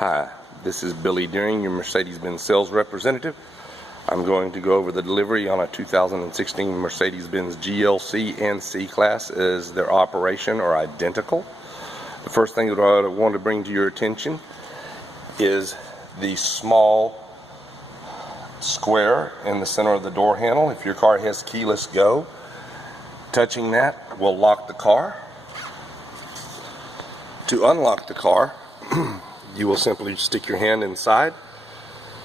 Hi, this is Billy Deering, your Mercedes-Benz sales representative. I'm going to go over the delivery on a 2016 Mercedes-Benz GLC and C-Class as their operation are identical. The first thing that I want to bring to your attention is the small square in the center of the door handle. If your car has keyless go, touching that will lock the car. To unlock the car, you will simply stick your hand inside.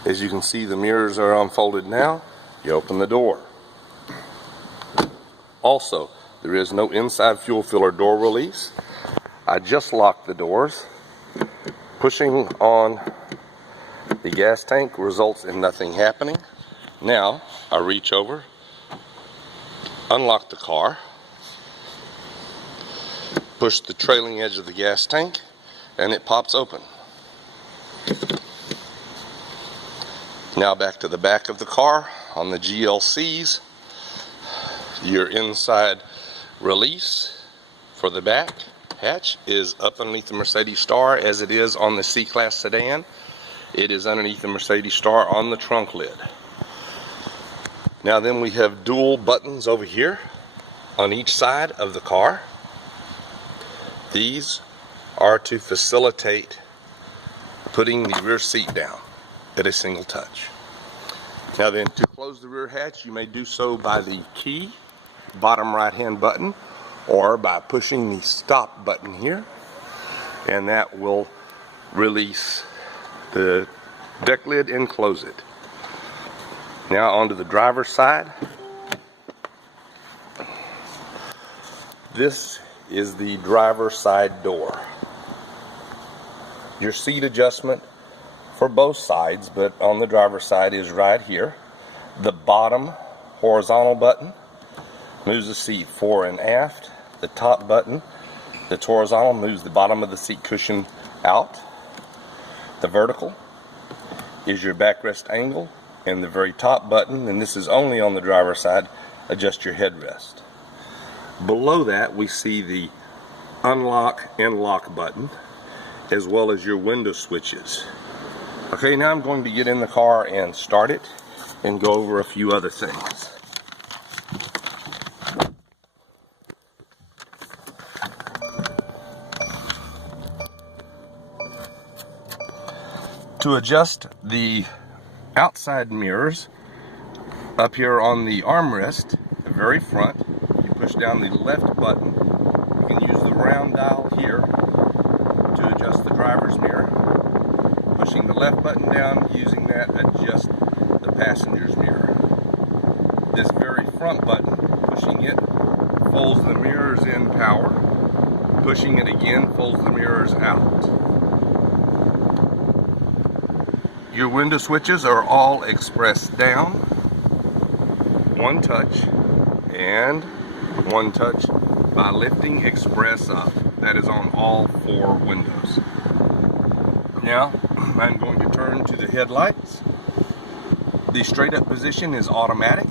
As you can see, the mirrors are unfolded now. You open the door. Also, there is no inside fuel filler door release. I just locked the doors. Pushing on the gas tank results in nothing happening. Now, I reach over, unlock the car, push the trailing edge of the gas tank, and it pops open. Now back to the back of the car. On the GLCs, your inside release for the back hatch is up underneath the Mercedes Star, as it is on the C-Class sedan. It is underneath the Mercedes Star on the trunk lid. Now then, we have dual buttons over here on each side of the car. These are to facilitate putting the rear seat down at a single touch. Now then, to close the rear hatch, you may do so by the key, bottom right hand button, or by pushing the stop button here, and that will release the deck lid and close it. Now onto the driver's side. This is the driver's side door. Your seat adjustment for both sides, but on the driver's side, is right here. The bottom horizontal button moves the seat fore and aft. The top button that's horizontal moves the bottom of the seat cushion out. The vertical is your backrest angle, and the very top button, and this is only on the driver's side, adjusts your headrest. Below that, we see the unlock and lock button, as well as your window switches. Okay, now I'm going to get in the car and start it and go over a few other things. To adjust the outside mirrors, up here on the armrest, the very front, you push down the left button. You can use the round dial here to adjust the driver's mirror. Pushing the left button down, using that, adjust the passenger's mirror. This very front button, pushing it, folds the mirrors in power. Pushing it again, folds the mirrors out. Your window switches are all expressed down, one touch, and one touch by lifting express up. That is on all four windows. Now, I'm going to turn to the headlights. The straight up position is automatic.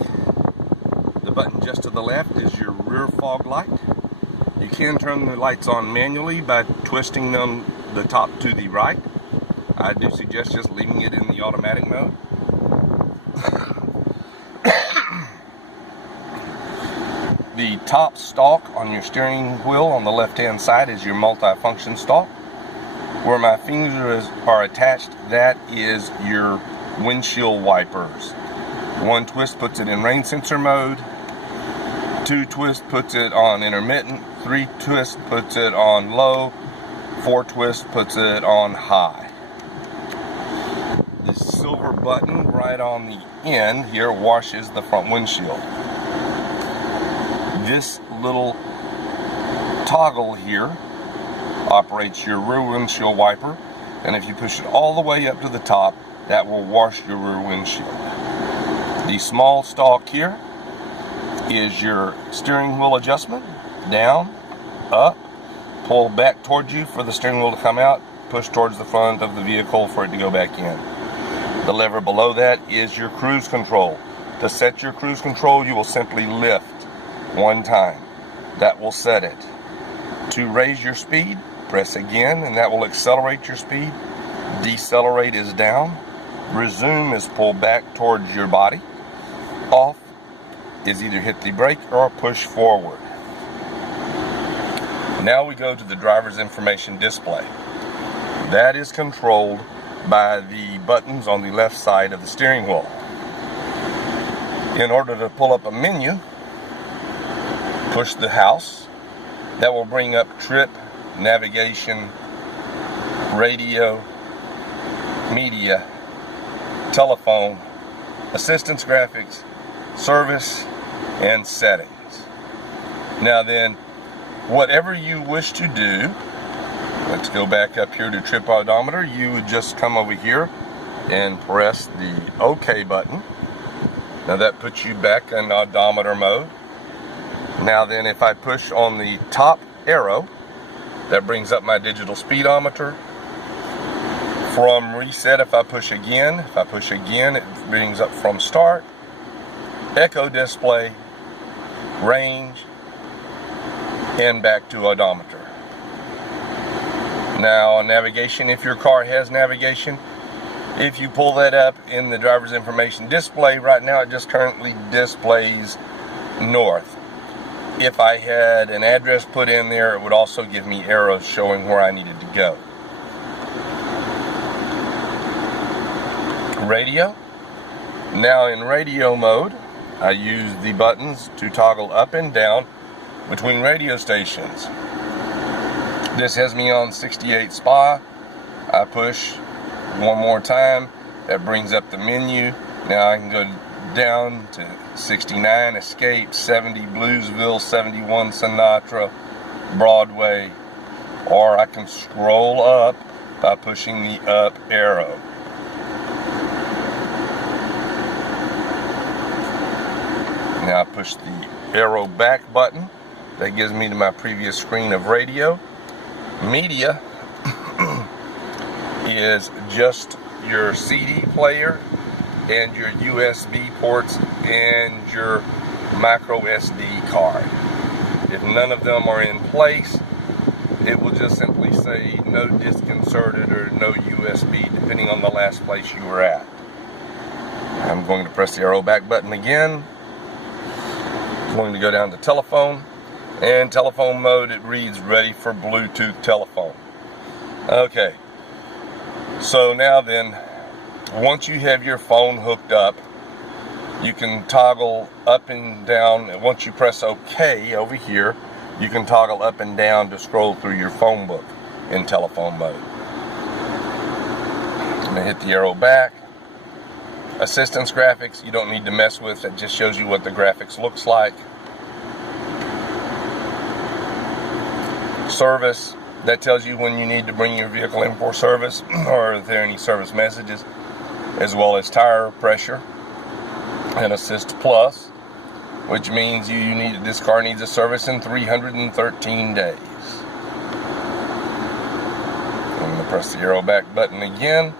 The button just to the left is your rear fog light. You can turn the lights on manually by twisting them the top to the right. I do suggest just leaving it in the automatic mode. The top stalk on your steering wheel on the left hand side is your multi-function stalk. Where my fingers are attached, that is your windshield wipers. One twist puts it in rain sensor mode. Two twists puts it on intermittent. Three twists puts it on low. Four twists puts it on high. The silver button right on the end here washes the front windshield. This little toggle here operates your rear windshield wiper, and if you push it all the way up to the top, that will wash your rear windshield. The small stalk here is your steering wheel adjustment. Down, up, pull back towards you for the steering wheel to come out, push towards the front of the vehicle for it to go back in. The lever below that is your cruise control. To set your cruise control, you will simply lift one time. That will set it. To raise your speed, press again, and that will accelerate your speed. Decelerate is down. Resume is pulled back towards your body. Off is either hit the brake or push forward. Now we go to the driver's information display. That is controlled by the buttons on the left side of the steering wheel. In order to pull up a menu, push the house. That will bring up trip, navigation, radio, media, telephone, assistance graphics, service, and settings. Now then, whatever you wish to do, let's go back up here to trip odometer. You would just come over here and press the OK button. Now that puts you back in odometer mode. Now then, if I push on the top arrow, that brings up my digital speedometer. From reset, if I push again, it brings up from start, echo display, range, and back to odometer. Now navigation, if your car has navigation, if you pull that up in the driver's information display, right now it just currently displays north. If I had an address put in there, it would also give me arrows showing where I needed to go. Radio. Now in radio mode, I use the buttons to toggle up and down between radio stations. This has me on 68 SPA. I push one more time. That brings up the menu. Now I can go down to 69 Escape, 70 Bluesville, 71 Sinatra, Broadway, or I can scroll up by pushing the up arrow. Now I push the arrow back button. That gives me to my previous screen of radio. Media is just your CD player and your USB ports and your micro SD card. If none of them are in place, it will just simply say no disc inserted or no USB, depending on the last place you were at. I'm going to press the arrow back button again. I'm going to go down to telephone, and telephone mode, it reads ready for Bluetooth telephone. Okay, so now then, once you have your phone hooked up, you can toggle up and down. Once you press OK over here, you can toggle up and down to scroll through your phone book in telephone mode. I'm going to hit the arrow back. Assistance graphics, you don't need to mess with. That just shows you what the graphics looks like. Service, that tells you when you need to bring your vehicle in for service or if there are any service messages, as well as tire pressure. And Assist Plus, which means this car needs a service in 313 days. I'm going to press the arrow back button again.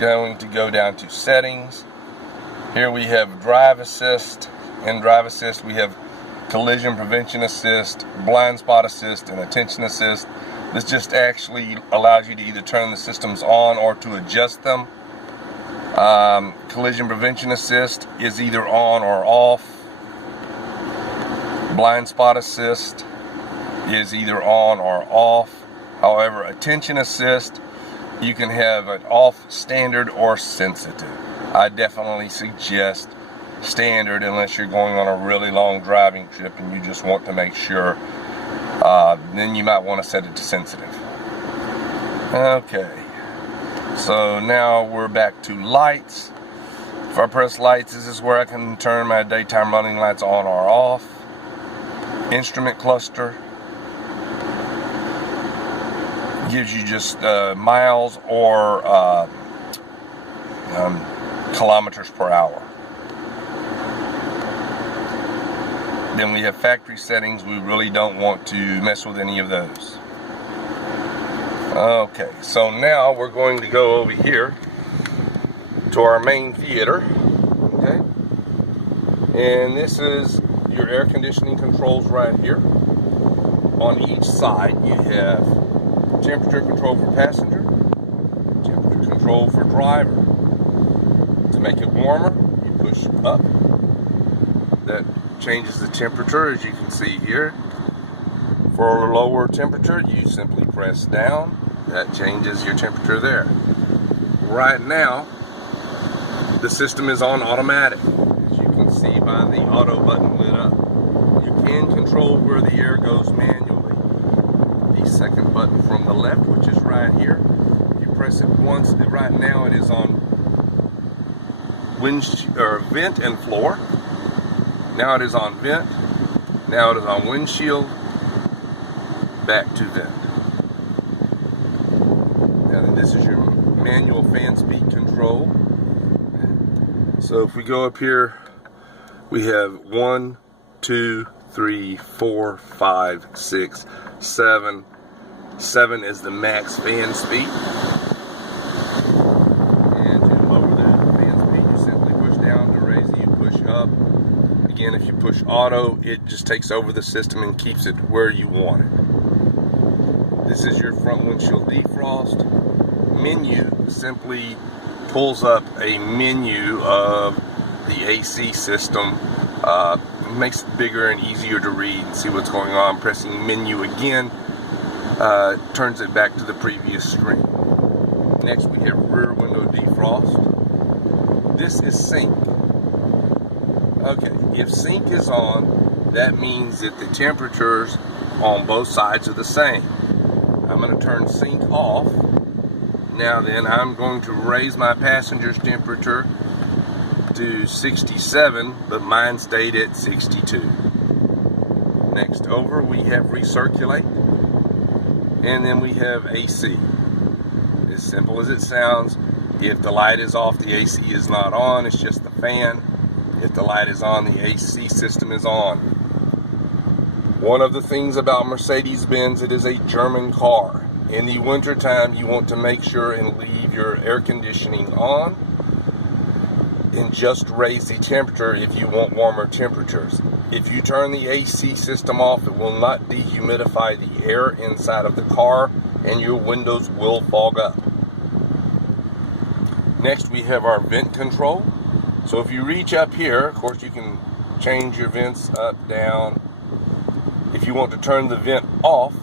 Going to go down to settings. Here we have drive assist. In drive assist we have collision prevention assist, blind spot assist, and attention assist. This just actually allows you to either turn the systems on or to adjust them. Collision prevention assist is either on or off. Blind spot assist is either on or off. However, attention assist, you can have it off, standard, or sensitive. I definitely suggest standard unless you're going on a really long driving trip and you just want to make sure. Then you might want to set it to sensitive. Okay, so now we're back to lights. If I press lights, this is where I can turn my daytime running lights on or off. Instrument cluster gives you just miles or kilometers per hour. Then we have factory settings. We really don't want to mess with any of those. Okay, so now we're going to go over here to our main theater. Okay, and this is your air conditioning controls right here. On each side you have temperature control for passenger, temperature control for driver. To make it warmer, you push up. That changes the temperature, as you can see here. For a lower temperature, you simply press down. That changes your temperature there. Right now, the system is on automatic. As you can see by the auto button lit up. You can control where the air goes manually. The second button from the left, which is right here, you press it once. Right now it is on vent and floor. Now it is on vent. Now it is on windshield. Back to vent. Now this is your manual fan speed control. So if we go up here, we have 1, 2, 3, 4, 5, 6, 7. 7 is the max fan speed. And to lower the fan speed, you simply push down. To raise it, you push up. Again, if you push auto, it just takes over the system and keeps it where you want it. This is your front windshield defrost. Menu simply pulls up a menu of the AC system. Makes it bigger and easier to read and see what's going on. Pressing menu again turns it back to the previous screen. Next we have rear window defrost. This is sync. Okay, if sync is on, that means that the temperatures on both sides are the same. I'm going to turn sync off. Now then, I'm going to raise my passenger's temperature to 67, but mine stayed at 62. Next over, we have recirculate, and then we have AC. As simple as it sounds, if the light is off, the AC is not on, it's just the fan. If the light is on, the AC system is on. One of the things about Mercedes-Benz, it is a German car. In the wintertime, you want to make sure and leave your air conditioning on and just raise the temperature if you want warmer temperatures. If you turn the AC system off, it will not dehumidify the air inside of the car and your windows will fog up. Next, we have our vent control. So if you reach up here, of course you can change your vents up, down. If you want to turn the vent off,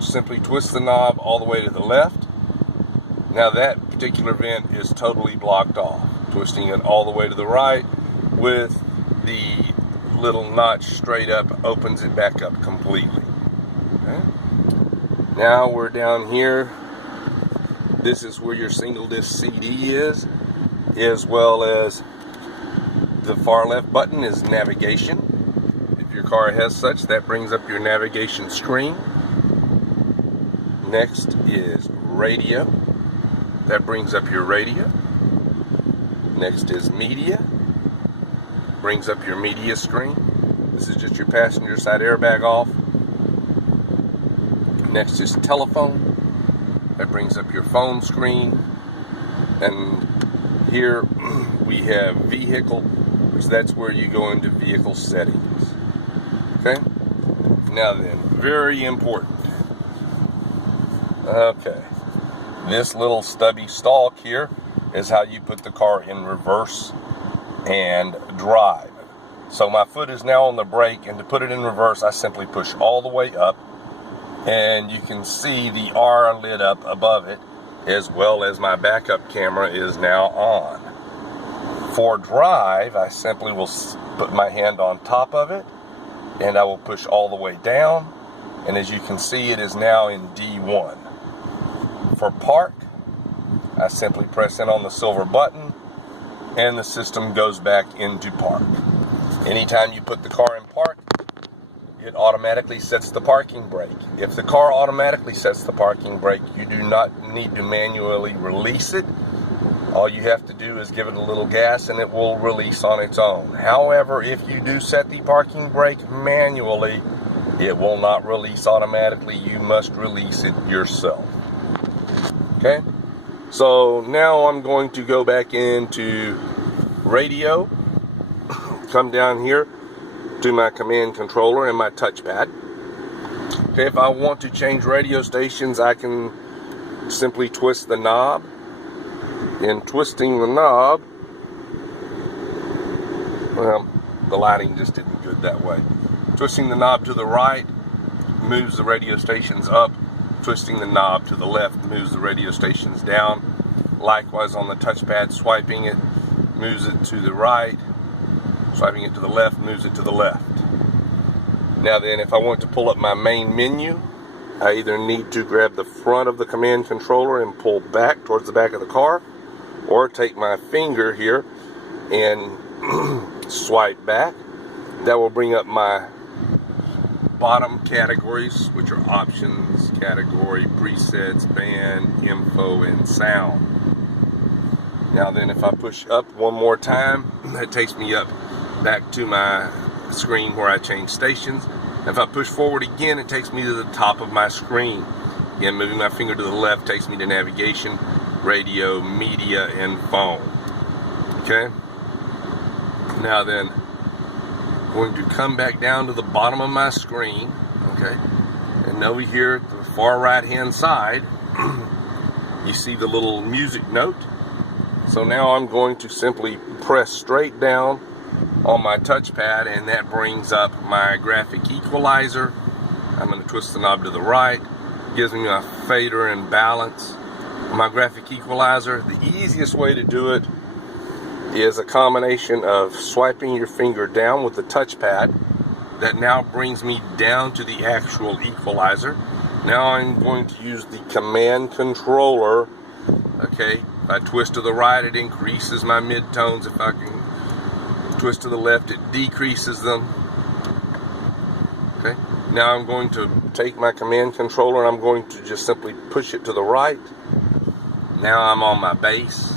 simply twist the knob all the way to the left. Now that particular vent is totally blocked off. Twisting it all the way to the right with the little notch straight up opens it back up completely. Okay. Now we're down here. This is where your single disc CD is, as well as the far left button is navigation. If your car has such, that brings up your navigation screen. Next is radio. That brings up your radio. Next is media. Brings up your media screen. This is just your passenger side airbag off. Next is telephone. That brings up your phone screen. And here we have vehicle. So that's where you go into vehicle settings. Okay? Now then, very important. Okay, this little stubby stalk here is how you put the car in reverse and drive. So my foot is now on the brake, and to put it in reverse, I simply push all the way up, and you can see the R lit up above it, as well as my backup camera is now on. For drive, I simply will put my hand on top of it, and I will push all the way down, and as you can see, it is now in D1. For park, I simply press in on the silver button and the system goes back into park. Anytime you put the car in park, it automatically sets the parking brake. If the car automatically sets the parking brake, you do not need to manually release it. All you have to do is give it a little gas and it will release on its own. However, if you do set the parking brake manually, it will not release automatically. You must release it yourself. Okay, so now I'm going to go back into radio, come down here to my command controller and my touchpad. Okay, if I want to change radio stations, I can simply twist the knob in twisting the knob, well, the lighting just isn't good that way. Twisting the knob to the right moves the radio stations up. Twisting the knob to the left moves the radio stations down. Likewise on the touchpad, swiping it moves it to the right. Swiping it to the left moves it to the left. Now then, if I want to pull up my main menu, I either need to grab the front of the command controller and pull back towards the back of the car, or take my finger here and swipe back. That will bring up my bottom categories, which are options, category, presets, band, info, and sound. Now then, if I push up one more time, that takes me up back to my screen where I change stations. If I push forward again, it takes me to the top of my screen. Again, moving my finger to the left takes me to navigation, radio, media, and phone. Okay? Now then, going to come back down to the bottom of my screen. Okay? And over here at the far right hand side, you see the little music note. So now I'm going to simply press straight down on my touchpad, and that brings up my graphic equalizer. I'm going to twist the knob to the right. Gives me my fader and balance. My graphic equalizer, the easiest way to do it is a combination of swiping your finger down with the touchpad. That now brings me down to the actual equalizer. Now I'm going to use the command controller. Okay, if I twist to the right, it increases my midtones. If I can twist to the left, it decreases them. Okay, now I'm going to take my command controller and I'm going to just simply push it to the right. Now I'm on my bass.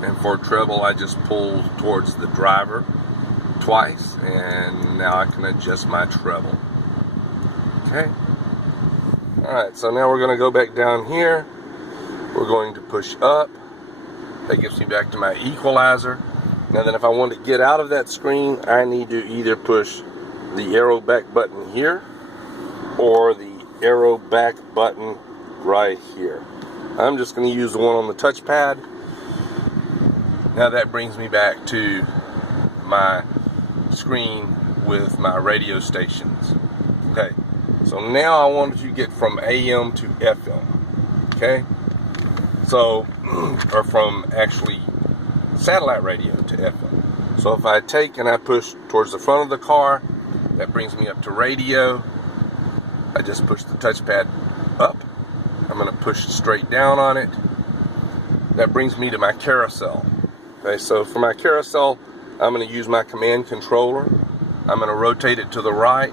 And for treble, I just pull towards the driver twice, and now I can adjust my treble. Okay. Alright, so now we're going to go back down here. We're going to push up. That gets me back to my equalizer. Now then, if I want to get out of that screen, I need to either push the arrow back button here or the arrow back button right here. I'm just going to use the one on the touchpad. Now that brings me back to my screen with my radio stations. Okay, so now I wanted to get from AM to FM. Okay, so, or from actually satellite radio to FM. So if I take and I push towards the front of the car, that brings me up to radio. I just push the touchpad up. I'm going to push straight down on it. That brings me to my carousel. Okay, so for my carousel, I'm going to use my command controller. I'm going to rotate it to the right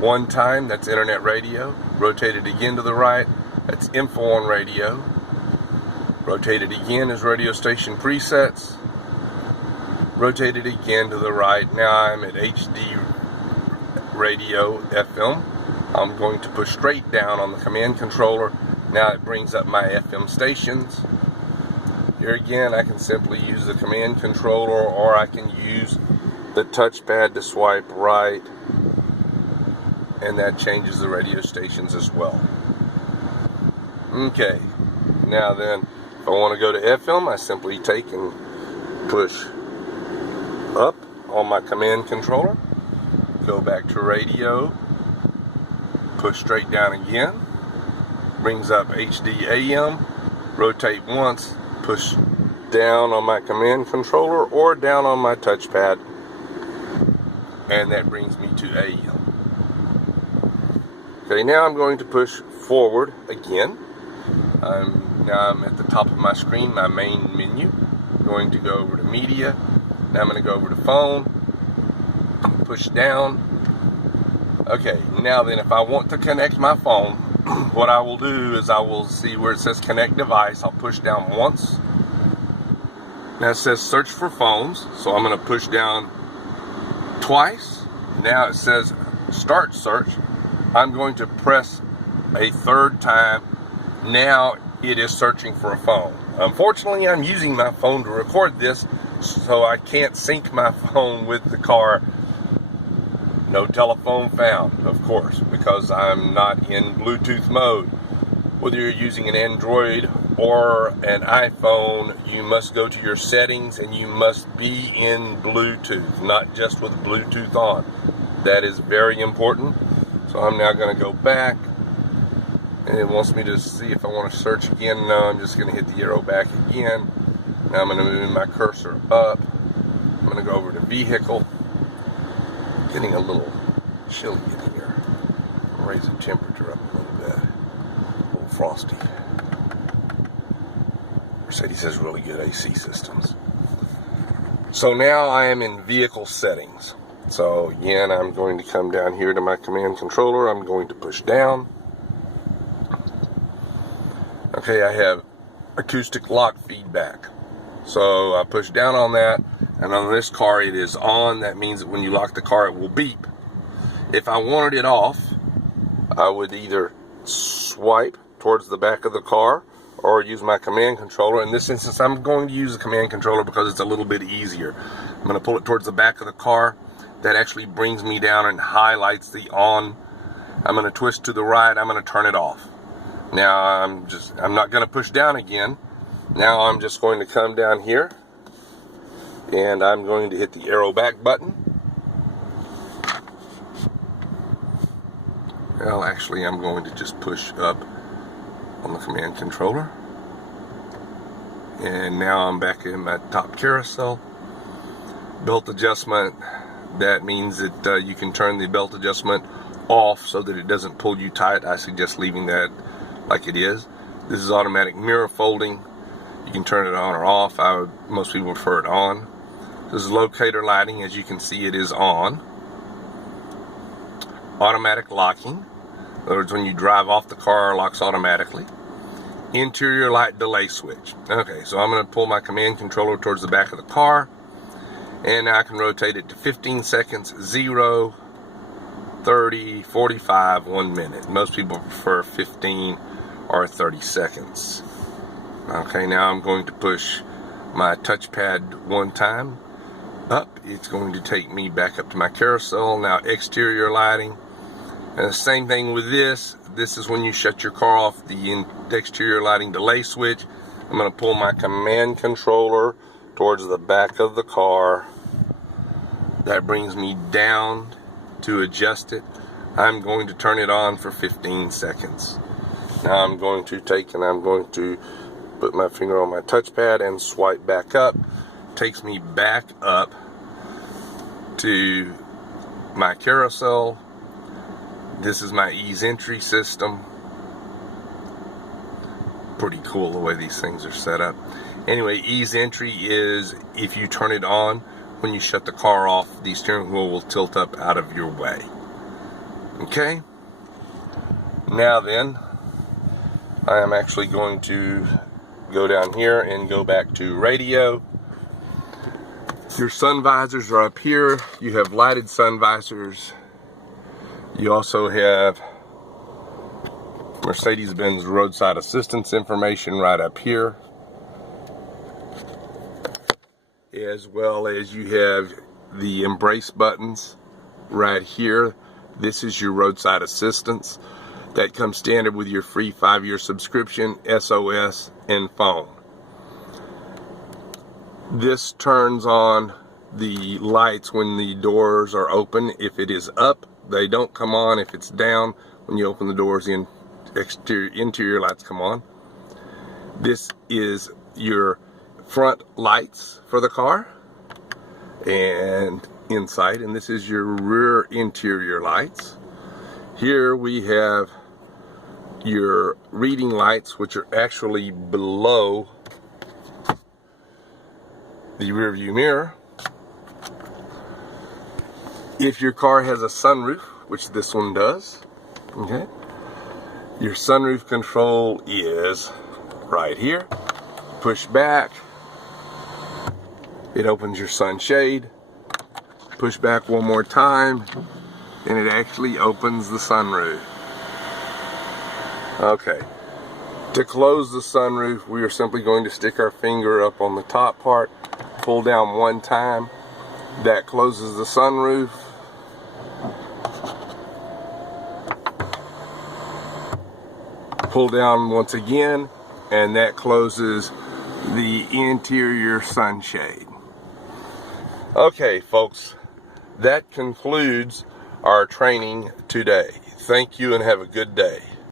one time, that's internet radio. Rotate it again to the right, that's info on radio. Rotate it again is radio station presets. Rotate it again to the right. Now I'm at HD radio FM. I'm going to push straight down on the command controller. Now it brings up my FM stations. Here again, I can simply use the command controller, or I can use the touchpad to swipe right, and that changes the radio stations as well. Okay, now then, if I want to go to FM, I simply take and push up on my command controller, go back to radio, push straight down again, brings up HD AM, rotate once, push down on my command controller or down on my touchpad, and that brings me to AM. Okay, now I'm going to push forward again. Now I'm at the top of my screen, my main menu. I'm going to go over to media. Now I'm going to go over to phone, push down. Okay, now then, if I want to connect my phone, what I will do is I will see where it says connect device. I'll push down once. Now it says search for phones, so I'm going to push down twice. Now it says start search. I'm going to press a third time. Now it is searching for a phone. Unfortunately, I'm using my phone to record this, so I can't sync my phone with the car. No telephone found, of course, because I'm not in Bluetooth mode. Whether you're using an Android or an iPhone, you must go to your settings and you must be in Bluetooth, not just with Bluetooth on. That is very important. So I'm now going to go back, and it wants me to see if I want to search again. No, I'm just going to hit the arrow back again. Now I'm going to move my cursor up. I'm going to go over to vehicle. Getting a little chilly in here. Raise the temperature up a little bit. A little frosty. Mercedes has really good AC systems. So now I am in vehicle settings. So again, I'm going to come down here to my command controller. I'm going to push down. Okay, I have acoustic lock feedback. So I push down on that, and on this car it is on. That means that when you lock the car it will beep. If I wanted it off, I would either swipe towards the back of the car or use my command controller. In this instance, I'm going to use the command controller because it's a little bit easier. I'm going to pull it towards the back of the car. That actually brings me down and highlights the on. I'm going to twist to the right. I'm going to turn it off. Now I'm not going to push down again. Now I'm just going to come down here and I'm going to hit the arrow back button. Well, actually I'm going to just push up on the command controller. And now I'm back in my top carousel. Belt adjustment, that means that you can turn the belt adjustment off so that it doesn't pull you tight. I suggest leaving that like it is. This is automatic mirror folding. You can turn it on or off. Most people prefer it on. This is locator lighting. As you can see, it is on. Automatic locking. In other words, when you drive off the car, it locks automatically. Interior light delay switch. Okay, so I'm going to pull my command controller towards the back of the car, and now I can rotate it to 15 seconds, 0, 30, 45, 1 minute. Most people prefer 15 or 30 seconds. Okay, now I'm going to push my touchpad one time up. It's going to take me back up to my carousel. Now exterior lighting. And the same thing with this. This is when you shut your car off, the exterior lighting delay switch. I'm going to pull my command controller towards the back of the car. That brings me down to adjust it. I'm going to turn it on for 15 seconds. Now I'm going to take and I'm going to put my finger on my touchpad and swipe back up. Takes me back up to my carousel. This is my ease entry system. Pretty cool the way these things are set up. Anyway, ease entry is if you turn it on, when you shut the car off, the steering wheel will tilt up out of your way. Okay? Now then, I am actually going to go down here and go back to radio. Your sun visors are up here. You have lighted sun visors. You also have Mercedes-Benz roadside assistance information right up here, as well as you have the embrace buttons right here. This is your roadside assistance that comes standard with your free 5-year subscription, SOS, and phone. This turns on the lights when the doors are open. If it is up, they don't come on. If it's down, when you open the doors, the interior lights come on. This is your front lights for the car and inside, and this is your rear interior lights. Here we have your reading lights, which are actually below the rear view mirror. If your car has a sunroof, which this one does, okay, your sunroof control is right here. Push back, it opens your sunshade. Push back one more time, and it actually opens the sunroof. Okay, to close the sunroof, we are simply going to stick our finger up on the top part, pull down one time. That closes the sunroof. pull down once again, and that closes the interior sunshade. Okay, folks, that concludes our training today. Thank you and have a good day.